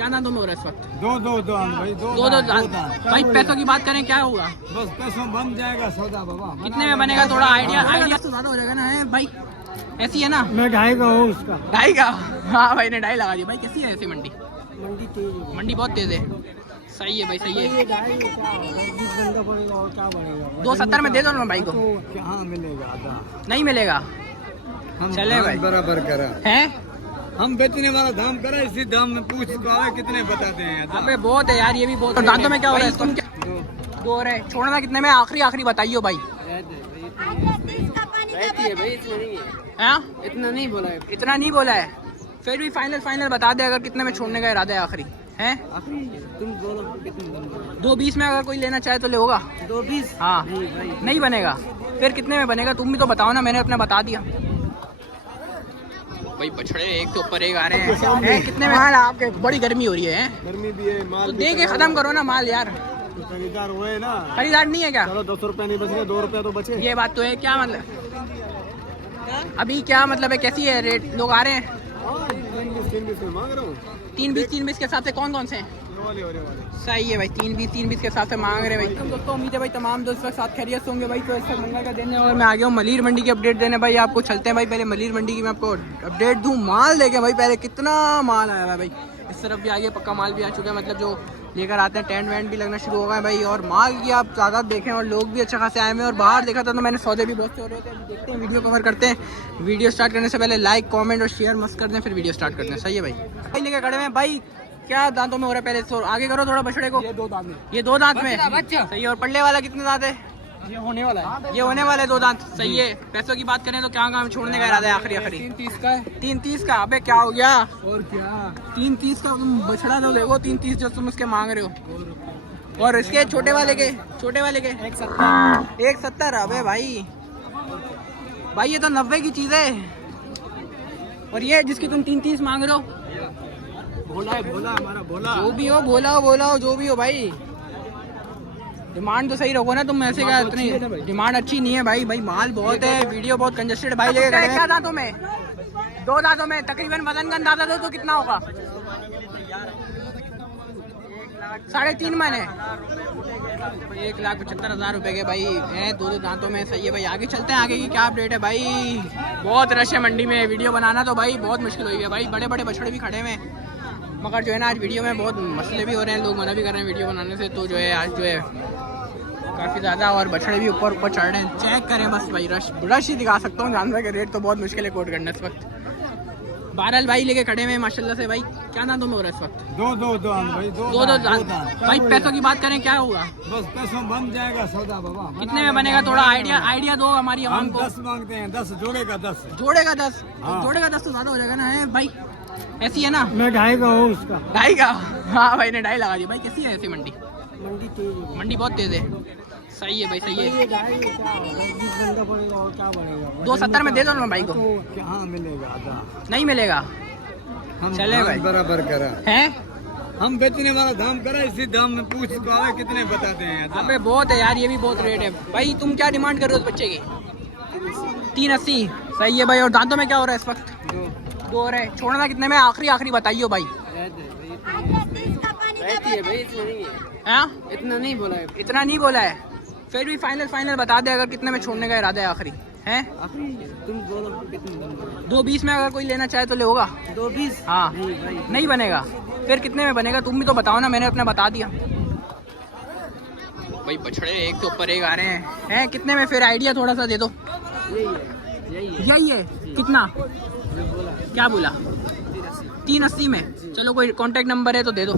क्या दांतों में हो रहा है इस वक्त? दो भाई, दो दांत। भाई पैसों की बात करें क्या होगा? बस पैसों बन जाएगा सौदा बाबा। कितने में बनेगा? थोड़ा आइडिया तो ज्यादा हो जाएगा ना है भाई। ऐसी है ना? मैं ढाई का हूँ उसका। ढाई का? हाँ भाई ने ढाई लगा दिया। भाई कैसी है ऐसी मंडी? मंडी तेज है, मंडी बहुत तेज है। सही है भाई, सही है। ये ढाई क्या पड़ेगा और क्या बढ़ेगा? 270 में दे दो ना भाई को। कहाँ मिलेगा आधा? नहीं मिलेगा। हम चले भाई बराबर करा हैं। हम बेचने वाला दाम करा, इसी दाम में पूछ कितने बताते हैं। अबे बहुत है यार, ये भी बहुत है। दांतों में क्या हो रहा है? तुम क्या दो रहे? छोड़ना कितने में? आखिरी बताइयो भाई। हाँ इतना नहीं बोला है। इतना नहीं बोला है, फिर भी फाइनल बता दे अगर कितने में छोड़ने का इरादा है आखिरी हैं। तुम बोलो कितने? 220 में अगर कोई लेना चाहे तो ले होगा। 220? हाँ नहीं बनेगा। फिर कितने में बनेगा? तुम भी तो बताओ ना, मैंने अपना बता दिया। भाई बछड़े एक के ऊपर एक आ रहे हैं। कितने में? माल आपके बड़ी गर्मी हो रही है। गर्मी भी है, माल तो दे के खत्म करो ना माल यार। खरीदार हुए ना। खरीदार नहीं है क्या? चलो 200 रुपए नहीं बच रहे, 2 रुपया तो बचे। ये बात तो है। क्या मतलब अभी क्या मतलब है? कैसी है रेट? लोग आ रहे हैं 320 में मांग रहा हूँ। 320 के हिसाब से कौन से हैं? वाले। सही है भाई, 320 के हिसाब से मांग रहे हैं भाई। दोस्तों उम्मीद है भाई तमाम दोस्त लोग साथ खैरियत से होंगे भाई। तो इस मंगल का दिन है और मैं आ गया हूँ मलीर मंडी की अपडेट देने भाई। आपको चलते हैं भाई, पहले मलीर मंडी की मैं आपको अपडेट दूँ। माल देखें भाई, पहले कितना माल आया है भाई। इस तरफ भी आ गया, पक्का माल भी आ चुका है, मतलब जो लेकर आते हैं टेंट वेंट भी लगना शुरू हो गए भाई। और माल की आप तादाद देखें और लोग भी अच्छा खासे आए हैं। और बाहर देखा था तो मैंने सौदे भी बहुत से हो रहे थे। देखते हैं, वीडियो कवर करते हैं। वीडियो स्टार्ट करने से पहले लाइक कमेंट और शेयर मस्त कर दें, फिर वीडियो स्टार्ट करते हैं। सही है भाई। भाई लेके खड़े हैं भाई। क्या दांतों में हो रहा है? पहले तो आगे करो थोड़ा बछड़े को। ये दो दांत में सही है। और पल्ले वाला कितने दांत है? ये होने वाला है 2 दांत। सही है। पैसों की बात करें तो क्या काम छोड़ने का इरादा है आखिरी? 330 का। अबे क्या हो गया? और क्या 330 का? तुम बछड़ा तो देखो 330 जो तुम उसके मांग रहे हो। और इसके छोटे वाले के 170। अबे भाई ये तो 90 की चीज है। और ये जिसकी तुम 330 मांग रहे हो, भोला हमारा भोला। जो भी हो बोला हो जो भी हो भाई, डिमांड तो सही रखो ना तुम। ऐसे क्या इतनी डिमांड अच्छी नहीं है भाई। माल बहुत है, वीडियो बहुत कंजेस्टेड भाई। लेके गए क्या दांतों में? 2 दांतों में तकरीबन वजन का अंदाजा दो तो कितना होगा? 3.5 महीने 1,75,000 रुपए के भाई हैं 2 दांतों में। सही है भाई। आगे चलते हैं, आगे की क्या अपडेट है भाई। बहुत रश है मंडी में, वीडियो बनाना तो भाई बहुत मुश्किल हुई है भाई। बड़े बछड़े भी खड़े हुए हैं, मगर जो है ना आज वीडियो में बहुत मसले भी हो रहे हैं। लोग मना भी कर रहे हैं वीडियो बनाने से। तो जो है आज जो है काफ़ी ज़्यादा और बछड़े भी ऊपर चढ़ रहे हैं। चेक करें बस भाई, रश ही दिखा सकता हूँ। जानवर के रेट तो बहुत मुश्किल है कोट करना इस वक्त। 12 भाई लेके खड़े हुए हैं माशाल्लाह से भाई। क्या दांतों में हो रहा है इस वक्त? दो भाई, दो दांत। भाई पैसों की बात करें क्या होगा? बस पैसों बन जाएगा सौदा बाबा। कितने में बनेगा? थोड़ा आइडिया दो हमारी आवाम को। 10 मांगते हैं, 10 जोड़ेगा 10। जोड़ेगा 10? हाँ। जोड़ेगा 10 तो ज़्यादा हो जाएगा ना है भाई। ऐसी है ना? मैं ढाई का हूँ उसका। ढाई का? हाँ भाई ने ढाई लगा दिया। भाई कैसी है ऐसी मंडी? मंडी तेज है, मंडी बहुत तेज है। सही है भाई, सही है। ये ढाई क्या पड़ेगा और क्या बढ़ेगा? 270 में दे दो ना भाई को। कहाँ मिलेगा आधा? नहीं मिलेगा। हम चले भाई बराबर करा। हैं। हम बेचने वाला दाम करा, इसी दाम में पूछ कितने बताते हैं। अबे बहुत है यार, ये भी बहुत रेट है भाई। तुम क्या डिमांड कर रहे हो उस बच्चे की? 380। सही है भाई। और दांतों में क्या हो रहा है इस वक्त? 2 रहे। छोड़ना कितने में? आखिरी बताइयो भाई। हाँ इतना नहीं बोला है। इतना नहीं बोला है, फिर भी फाइनल बता दे अगर कितने में छोड़ने का इरादा है आखिरी हैं। तुम बोलो कितने? 220 में अगर कोई लेना चाहे तो ले होगा। 220? हाँ नहीं बनेगा। फिर कितने में बनेगा? तुम भी तो बताओ ना, मैंने अपना बता दिया। भाई बछड़े एक के ऊपर एक आ रहे हैं। कितने में? फिर आइडिया थोड़ा सा दे दो। यही है। कितना? क्या बोला? 380 में। चलो कोई कांटेक्ट नंबर है तो दे दो।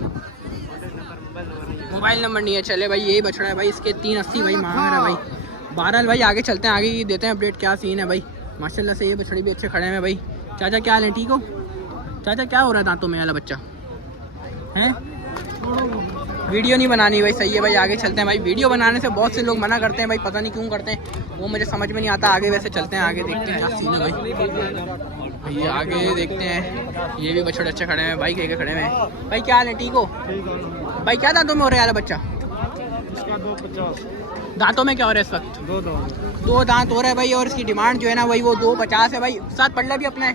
मोबाइल नंबर नहीं है। चले भाई यही बछड़ा है भाई, इसके 380 भाई मांग रहा है भाई। 12 भाई आगे चलते हैं, आगे की देते हैं अपडेट क्या सीन है भाई। माशाल्लाह से ये बछड़े भी अच्छे खड़े हैं भाई। चाचा क्या हाल है? ठीक हो चाचा? क्या हो रहा है दांतों में वाला बच्चा हैं? वीडियो नहीं बनानी भाई। सही है भाई। आगे चलते हैं भाई। वीडियो बनाने से बहुत से लोग मना करते हैं भाई, पता नहीं क्यों करते हैं, वो मुझे समझ में नहीं आता। आगे वैसे चलते हैं, आगे देखते हैं क्या सीन है भाई। ये आगे देखते हैं। ये भी बछड़े अच्छे खड़े हैं भाई, लेके खड़े हैं भाई। क्या हाल है? ठीक हो भाई? क्या दांतों में हो रहा है वाला बच्चा? इसका 250। दांतों में क्या हो रहा है इस वक्त? 2 दांत हो रहा है भाई। और इसकी डिमांड जो है ना वही वो 250 है भाई। साथ पल्ला भी अपना है।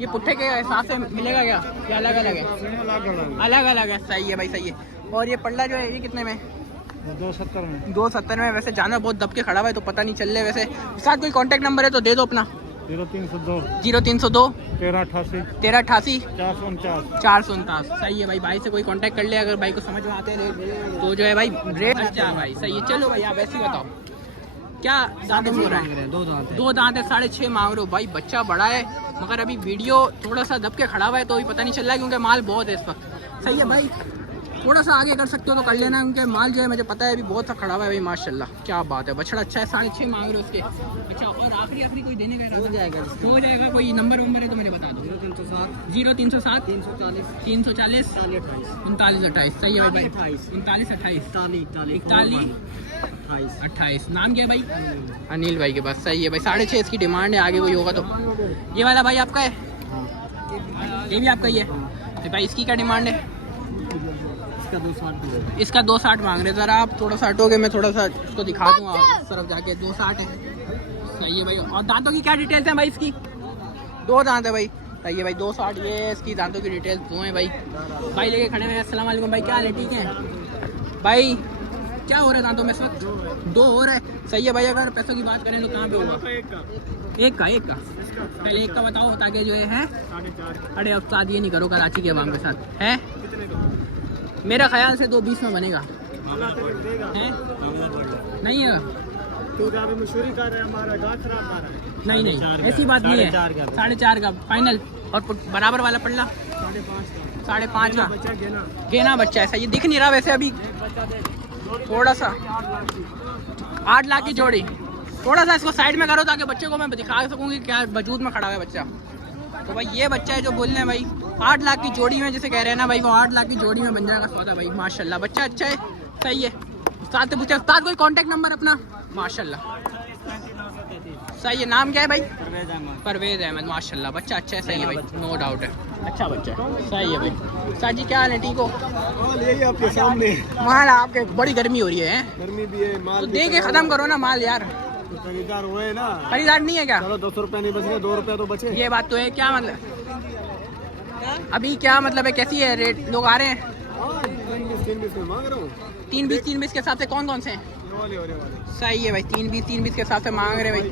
ये पुट्ठे के हिसाब से मिलेगा क्या? ये अलग अलग है? अलग अलग है। सही है भाई, सही है। और ये पल्ला जो है ये कितने में? 270 में। 270 में। वैसे जानवर बहुत दब के खड़ा हुआ है तो पता नहीं चल रहा है। वैसे साथ कोई कांटेक्ट नंबर है तो दे दो अपना। 0302 0302 1388 1388 449। 449। सही है भाई, भाई से कोई कांटेक्ट कर ले अगर भाई को समझ में आते हैं तो जो है भाई रेट। अच्छा भाई सही है। चलो भाई आप वैसे ही बताओ क्या दांतों में हो रहा है? 2 दांत है, 6.5 मांग रहे हो भाई। बच्चा बड़ा है मगर अभी वीडियो थोड़ा सा दब के खड़ा हुआ है तो भी पता नहीं चल रहा है क्योंकि माल बहुत है इस वक्त। सही है भाई, थोड़ा सा आगे कर सकते हो तो कर लेना क्योंकि माल जो है मुझे पता है अभी बहुत सा खड़ा हुआ है भाई। माशाल्लाह क्या बात है, बछड़ा अच्छा है। 6.5 मांग रहे हो उसके। अच्छा और आखिरी कोई देने का हो जाएगा कोई नंबर वंबर है तो मुझे बता दो। 0307 340 39 28। सही है भाई, 39 28 28। नाम क्या है भाई? अनिल भाई के पास। सही है भाई, 6.5 इसकी डिमांड है। आगे कोई होगा तो ये वाला भाई आपका है? ये भी आपका ही है तो भाई इसकी क्या डिमांड है? इसका 260 मांग रहे। ज़रा आप थोड़ा सा हटोगे मैं थोड़ा सा इसको दिखा दूँ तरफ जाके। 260 है। सही है भाई। और दांतों की क्या डिटेल्स हैं भाई इसकी? 2 दांत है भाई। सही है भाई, 260 ये इसकी दांतों की डिटेल्स 2 हैं भाई। भाई लेके खड़े हैं। अस्सलाम वालेकुम भाई, क्या हाल है? ठीक है भाई। क्या हो रहा है दांतों में इस वक्त? 2 हो रहा है। सही है भाई। अगर पैसों की बात करें तो कहाँ पे होगा? एक का पहले एक का बताओ ताकि जो है। अरे अब शादी ये नहीं करो कराची के अवाम के साथ है। मेरा ख्याल से 220 में बनेगा है? नहीं है मशहूरी कर रहे हैं हमारा गाँव खराब आ रहा है। नहीं ऐसी बात नहीं है। 4.5 का फाइनल। और बराबर वाला पल्ला 5.5 का गेना बच्चा है। सही दिख नहीं रहा वैसे अभी थोड़ा सा। 8 लाख की जोड़ी। थोड़ा सा इसको साइड में करो ताकि बच्चे को मैं दिखा सकूँ कि क्या वजूद में खड़ा हुआ है बच्चा। तो भाई ये बच्चा है जो बोल रहे हैं भाई 8 लाख की जोड़ी में, जैसे कह रहे हैं ना भाई, वो 8 लाख की जोड़ी में बन जाएगा सौदा भाई। माशाल्लाह बच्चा अच्छा है। सही है। साथ पूछा साथ कोई कांटेक्ट नंबर अपना? माशाल्लाह सही है। नाम क्या है भाई? परवेज अहमद। माशाल्लाह बच्चा अच्छा है। सही है भाई, नो डाउट है। अच्छा बच्चा है। सही है भाई। सर जी क्या हाल है? ठीक हो? यही आपके सामने माल आपके बड़ी गर्मी हो रही है। गर्मी भी है, माल तो दे के खत्म करो ना माल यार। खरीदार हुए ना। खरीदार नहीं है क्या? चलो 200 रुपये नहीं बचे, 2 रुपये तो बचे। ये बात तो है। क्या मतलब अभी क्या मतलब है? कैसी है रेट? लोग आ रहे हैं? 320 में मांग रहा हूँ। 320 के हिसाब से कौन कौन से हैं? वाले। सही है भाई, 320 के हिसाब से मांग रहे भाई।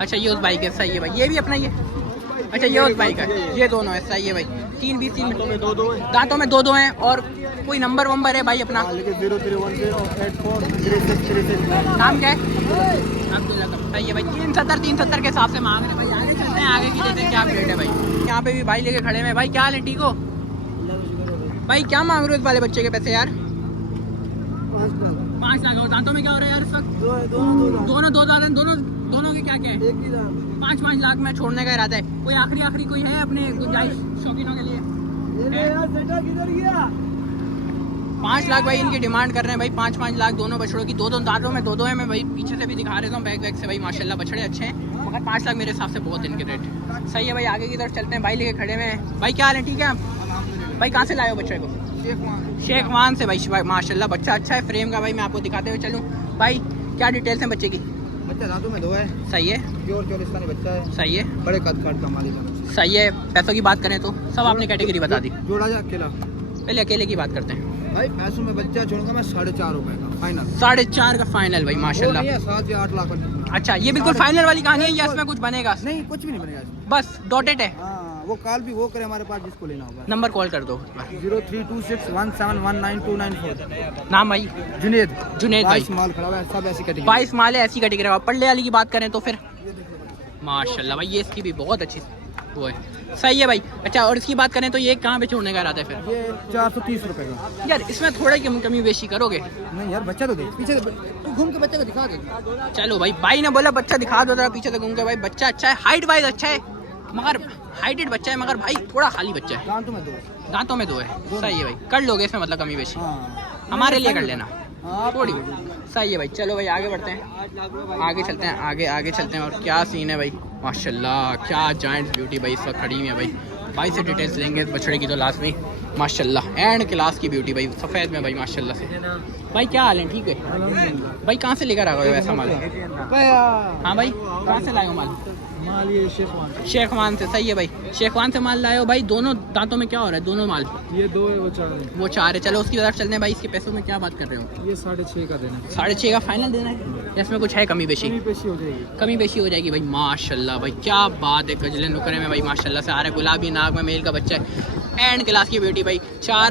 अच्छा ये उस बाइक है। सही है भाई, ये भी अपना ही है। अच्छा ये उस बाइक है, ये दोनों है। सही है भाई। 320 में 2 है। दांतों में 2 हैं। और कोई नंबर वंबर है भाई अपना? 0310843636। नाम क्या है? सही है भाई। 370 के हिसाब से मांग रहे भाई। आगे चलते हैं, आगे की देखते हैं क्या अपडेट है भाई। यहाँ पे भी भाई लेके खड़े हैं भाई। क्या हाल है? ठीक हो भाई? क्या मांग रहे हो इस वाले बच्चे के पैसे यार? 5 लाख। और दांतों में क्या हो रहा है यार इस वक्त? दोनों 2 दांत हैं। दोनों के क्या क्या है? 5 लाख में छोड़ने का इरादा है। कोई आखिरी कोई है अपने गुंजाइश शौकीनों के लिए? 5 लाख भाई इनकी डिमांड कर रहे हैं भाई। 5 लाख दोनों बछड़ों की। 2 दांतों में 2 हैं। मैं भाई पीछे से भी दिखा रहा हूँ बैक से भाई। माशाल्लाह बछड़े अच्छे हैं मगर 5 लाख मेरे हिसाब से बहुत इनके रेट। सही है भाई। आगे की तरफ चलते हैं। भाई लेके खड़े हुए हैं। भाई क्या हाल है? ठीक है आप भाई? कहाँ से लाए हो बच्चे को? शेखवान से भाई। माशाल्लाह बच्चा अच्छा है। फ्रेम का भाई मैं आपको दिखाते हुए चलूँ। भाई क्या डिटेल्स हैं बच्चे की? बच्चा दांतों में 2 है। सही है। प्योर चोलिस्तानी बच्चा है। सही है। बड़े कद काट का मालिक है। सही है। पैसों की बात करें तो सब आपने कैटेगरी बता दी। जोड़ा जा अकेला। पहले अकेले की बात करते हैं भाई। पैसों में बच्चा छोड़ूंगा मैं 4.5 रुपए का फाइनल। 4.5 का फाइनल भाई। माशाल्लाह 7 या 8 लाख। अच्छा ये बिल्कुल फाइनल वाली कहानी है या इसमें कुछ बनेगा? नहीं कुछ भी नहीं बनेगा। बस डॉटेड है। हाँ वो कॉल भी वो करे हमारे पास जिसको लेना होगा। नंबर कॉल कर दो। 0326171929। नाम भाई? जुनेद भाई। माल खड़ा हुआ है, सब ऐसी कैटेगरी। 22 माल है ऐसी कैटेगरी। पल्ले वाली की बात करें तो फिर माशाल्लाह भाई ये इसकी भी बहुत अच्छी वो है। सही है भाई। अच्छा और इसकी बात करें तो ये कहाँ पे छोड़ने का इरादा है फिर? ये 430 रुपए का। यार इसमें थोड़ा कमी बेशी करोगे? नहीं यार बच्चा तो देख पीछे तू घूम के बच्चे को दिखा दे। चलो भाई ने बोला बच्चा दिखा दो जरा पीछे से घूम के। भाई बच्चा अच्छा है, हाइट वाइज अच्छा है मगर हाइटेड बच्चा है मगर भाई थोड़ा खाली बच्चा है। दांतों में 2 है। सही है भाई। कर लोगे इसमें मतलब कमी बेशी? हमारे लिए कर लेना थोड़ी। सही है भाई। चलो भाई आगे बढ़ते हैं, आगे चलते हैं, आगे चलते हैं। और क्या सीन है भाई? माशाल्लाह क्या जायंट ब्यूटी भाई इस वक्त खड़ी हुई है भाई। भाई से डिटेल्स लेंगे बछड़े की तो लास्ट में। माशाल्लाह एंड क्लास की ब्यूटी भाई, सफ़ेद में भाई माशाल्लाह से। भाई क्या हाल है, ठीक है भाई? कहाँ से लेकर आ गए हो ऐसा माल? हाँ भाई, कहाँ से लाए हो माल? शेखवान से। सही है भाई, शेखवान से माल लाए हो भाई। दोनों दांतों में क्या हो रहा है? दोनों माल ये 2 है, वो 4 है। वो 4 है। चलो उसकी तरफ चलते हैं भाई। इसके पैसों में क्या बात कर रहे हो? ये 6.5 का देना। 6.5 का फाइनल देना है? इसमें कुछ है कमी बेशी? पेशी हो जाएगी। कमी बेशी हो जाएगी भाई। माशाल्लाह भाई क्या बात है, गजले नुकरे में भाई माशाल्लाह से आ रहा है। गुलाबी नाक में मेल का बच्चा है, एंड क्लास की ब्यूटी भाई। 4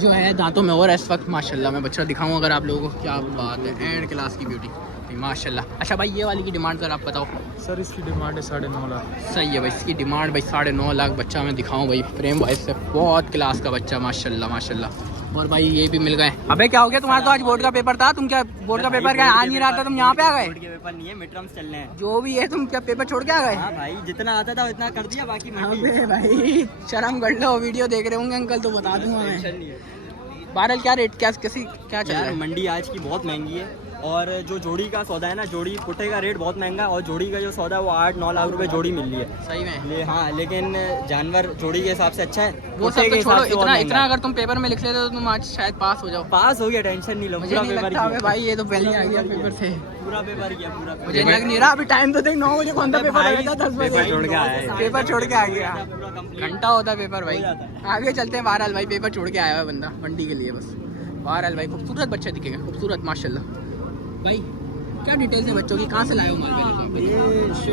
जो है दांतों में और इस वक्त माशाल्लाह मैं बच्चा दिखाऊं अगर आप लोगों को, क्या बात है, एंड क्लास की ब्यूटी भाई माशाल्लाह। अच्छा भाई ये वाली की डिमांड कर आप बताओ। सर इसकी डिमांड है 9.5 लाख। सही है भाई, इसकी डिमांड भाई 9.5 लाख। बच्चा मैं दिखाऊं भाई, प्रेम भाई से बहुत क्लास का बच्चा माशाल्लाह माशाल्लाह। और भाई ये भी मिल गए। अबे क्या हो गया तुम्हारा? तो आज बोर्ड का पेपर था, तुम क्या बोर्ड का पेपर क्या आ नहीं रहा था? तुम यहाँ पे आ गए? बोर्ड के पेपर नहीं है, मिड टर्म्स चल रहे हैं। जो भी है, तुम क्या पेपर छोड़ के आ गए? हाँ भाई, जितना आता था उतना कर दिया, बाकी मंडी। अबे भाई शर्म कर लो, वीडियो देख रहे होंगे अंकल तो बता दूंगा मैं। बहरहाल क्या रेट, क्या कैसी क्या चल रहा यार है? मंडी आज की बहुत महंगी है, और जो जोड़ी का सौदा है ना, जोड़ी पुट्टे का रेट बहुत महंगा है, और जोड़ी का जो सौदा है वो 8-9 लाख रुपए जोड़ी मिल रही है। सही में हाँ, लेकिन जानवर जोड़ी के हिसाब से अच्छा है, वो पुट्टे सब के तो हिसाब छोड़ो। से और इतना महंगा इतना है। अगर तुम पेपर में लिख लेते तो तुम आज शायद पास हो जाओ। पास हो गया, टेंशन नहीं लो। मुझे पूरा नहीं पेपर लगता किया, अबे भाई, ये तो पहले आ गया पेपर से। पूरा पेपर किया, पूरा पेपर। मुझे लग नहीं रहा। अभी टाइम तो देख, 9 बजे कौन सा पेपर भाई, होगा? 10 बजे पेपर छोड़ के आया है। पेपर छोड़ के आ गया। पूरा कंप्लीट घंटा होता है पेपर भाई। हो जाता है। आगे चलते हैं। बहरहाल भाई पेपर छोड़ के आया हुआ है बंदा मंडी के लिए बस। बहरहाल भाई खूबसूरत बच्चे दिखेंगे, खूबसूरत माशाल्लाह। भाई क्या डिटेल्स है बच्चों की? कहाँ से लाए हो माल? पहले तो आप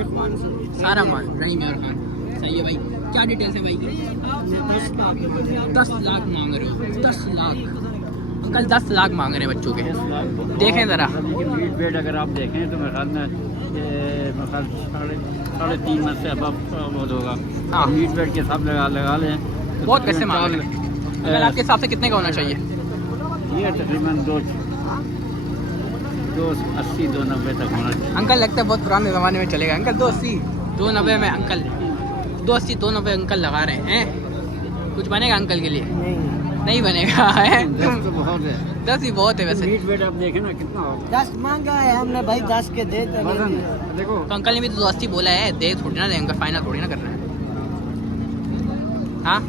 बताओ। सारा माल रहीम यार खान। सही है भाई, क्या डिटेल्स है भाई की? 10 लाख मांग रहे हो? 10 लाख अंकल, 10 लाख मांग रहे हैं बच्चों के। देखें ज़रा। मीट वेट अगर आप देखें तो मेरे ख्याल में ये मेरे ख्याल 3.5 मन से अब बहुत होगा। हाँ। मीट वेट के हिसाब लगा लें तो बहुत पैसे तकरीबन मांग रहे हैं। अगर आपके हिसाब से कितने का होना चाहिए? ये तकरीबन 280 290 तक होना चाहिए। अंकल लगता है बहुत पुराने ज़माने में चलेगा अंकल। 280 290 में अंकल, 280 290 अंकल लगा रहे हैं। कुछ बनेगा अंकल के लिए? नहीं बनेगा है। 10 तो बहुत है। 10 ही बहुत है वैसे। मीट वेट आप देखें ना कितना होगा। 10 मांगा है हमने भाई, 10 के दे वजन देखो, तो अंकल ने भी तो 280 बोला है, दे थोड़ी ना देंगे, फाइनल थोड़ी ना कर रहे हैं। हाँ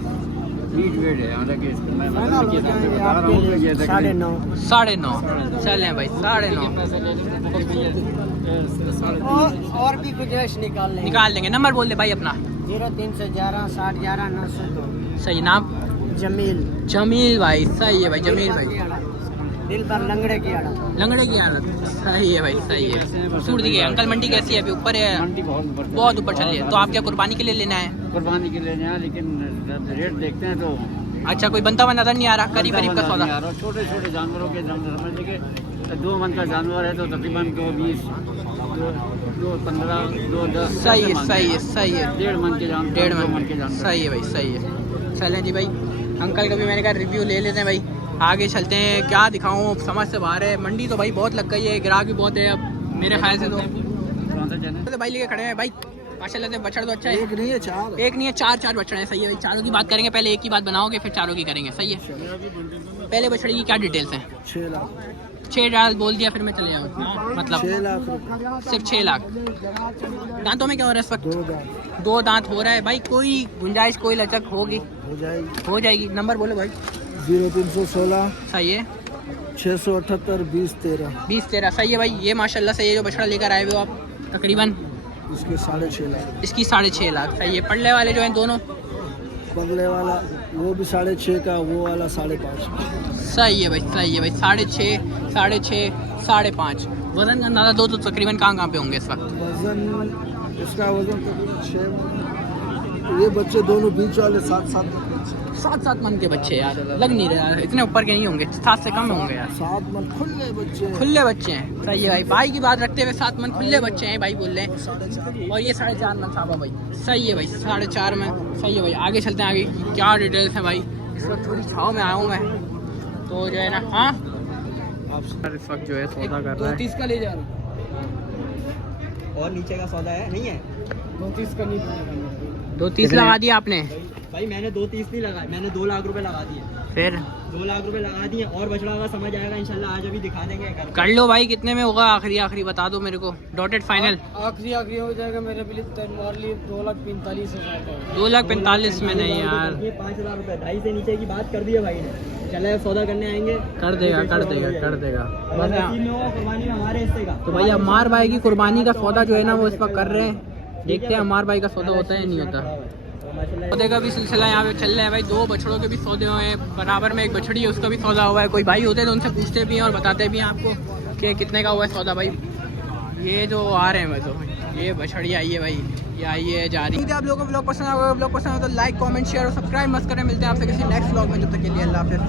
मीट वेट है हालांकि इसको मैं मतलब के हिसाब से बता रहा हूँ कि ये तकरीबन 9.5 चलें भाई, 9.5 पैसे ले लेते हैं तकरीबन और भी गुंजाइश निकाल लेंगे। निकाल लेंगे। नंबर बोल दे भाई अपना। 0311 60 11 902। सही नाम? जमील जमील भाई। सही है भाई, जमील भाई। दिल पर लंगड़े की आड़ा। लंगड़े की हालत सही है भाई, सही है। खूबसूरती है अंकल। मंडी कैसी है? अभी ऊपर है, मंडी बहुत ऊपर बहुत ऊपर चल रही है। तो आप क्या कुर्बानी के लिए लेना है? कुर्बानी के लिए नहीं, लेकिन रेट देखते हैं तो अच्छा, कोई बनता हुआ नजर नहीं आ रहा? करीब करीब का सौदा। छोटे छोटे जानवरों के समझ लीजिए 2 मन का जानवर है तो तकरीबन 220 215 210 सही है, सही है, सही है। 1.5 मन के जानवर 1.5 2 मन के मन। जानवर सही है भाई, सही है। चलें जी भाई, अंकल का भी मैंने कहा रिव्यू ले लेते हैं भाई। आगे चलते हैं। क्या दिखाऊं, समझ से बाहर है। मंडी तो भाई बहुत लग गई है, ग्राहक भी बहुत है अब मेरे ख्याल से। तो कौन सा चैनल तो भाई लेके खड़े हैं भाई माशाल्लाह से। बछड़ तो अच्छा है। एक नहीं है, 4 एक नहीं है, 4 बछड़े हैं। सही है भाई, चारों की बात करेंगे। पहले एक की बात बनाओगे फिर चारों की करेंगे। सही है। पहले बछड़े की क्या डिटेल्स हैं? 6 लाख 6 डाल बोल दिया फिर मैं चले जाऊँ मतलब 6 लाख सिर्फ 6 लाख। दांतों में क्या हो रहा है इस वक्त? 2 दांत हो रहा है भाई। कोई गुंजाइश, कोई लचक होगी? हो जाएगी। नंबर बोलो भाई। 0316 सही है। 678 20 13। 20 13 सही है भाई। ये माशाल्लाह से ये जो बछड़ा लेकर आए हुए हो आप, तकरीबन इसके 6.5 लाख। इसकी 6.5 लाख। सही है। पढ़ने वाले जो हैं दोनों, बगले वाला वो भी 6.5 का, वो वाला 5.5। सही है भाई, सही है भाई। 6.5 6.5 5.5। वजन का अंदाजा दो तो तकरीबन कहाँ पे होंगे इस वक्त? वजन इसका वजन तकरीबन 6 मन। ये बच्चे दोनों बीच वाले 7-7 7 मन के बच्चे यार, लग नहीं रहे यार। इतने ऊपर के नहीं होंगे, 7 से कम होंगे यार। 7 मन खुले बच्चे। खुले बच्चे हैं। सही है भाई। भाई की बात रखते हुए 7 मन खुले बच्चे हैं भाई बोल रहे हैं। और ये 4.5 मन साहबा भाई। सही है भाई, 4.5 मन। सही है भाई। आगे चलते हैं। आगे क्या डिटेल्स हैं भाई? इस वक्त थोड़ी छाँव में आया हूँ मैं तो जो है ना। हाँ आप इस वक्त जो है सौदा कर रहा है। 30 का ले जा रहा हूँ। और नीचे का सौदा है नहीं है? 32 का नहीं। 230 लगा दिया आपने? भाई मैंने 230 नहीं लगाए, मैंने 2 लाख रुपए लगा दिए। फिर 2 लाख रुपए लगा दिए और बछड़ा का समझ आएगा इंशाल्लाह, आज अभी दिखा देंगे घर पे। कर लो भाई, कितने में होगा आखिरी बता दो मेरे को, डॉटेड फाइनल। आखिरी हो जाएगा मेरे लिए 2,45,000 2,45,000 में नहीं यार, 5,000 रुपए 2.5 से नीचे की बात कर दी है भाई ने। चले सौदा करने आएंगे, कर देगा और नसीब में होगा कुर्बानी में हमारे हिस्से का। तो भाई अम्मार भाई की कुर्बानी का सौदा जो है ना वो इस वक्त कर रहे हैं, देखते हैं अम्मार भाई का सौदा होता है नहीं होता। सौदे का भी सिलसिला यहाँ पे चल रहा है भाई, 2 बछड़ों के भी सौदे हुए हैं, बराबर में एक बछड़ी है उसका भी सौदा हुआ है। कोई भाई होते हैं तो उनसे पूछते भी हैं और बताते भी हैं आपको कि कितने का हुआ है सौदा भाई। ये जो आ रहे हैं तो ये बछड़ी आई है भाई, ये आई है जा रही है। आप लोगों को ब्लॉग पसंद आएगा, ब्लॉग पसंद हो तो लाइक कमेंट शेयर और सब्सक्राइब मत करें। मिलते हैं आपसे किसी नेक्स्ट ब्लॉग में, जब तक के लिए अल्लाह हाफिज़।